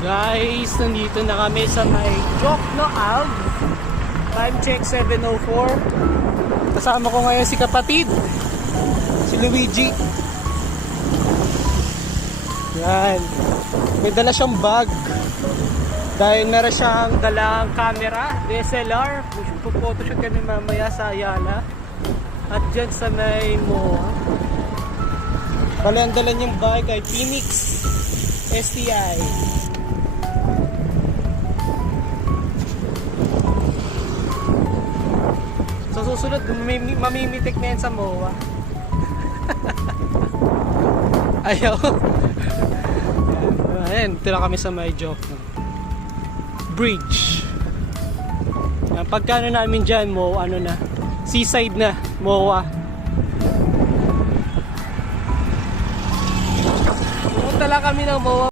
Guys, nandito na kami sa may Jokno Ave. Time check 7:04. Kasama ko ngayon si kapatid, si Luigi. Yan. May dala siyang bag. Dahil meron siyang dalang camera, DSLR. Photoshoot kami mamaya sa Ayala. At dyan sa may MOA. Bali ang dala niyang bag ay Phoenix STI. Sa susunod, mamimitik na yan sa MOA. Ayaw. Ayan, ito na kami sa may Jokno Bridge. Pagkano namin dyan, ano na, seaside na, MOA. Punta lang kami ng MOA.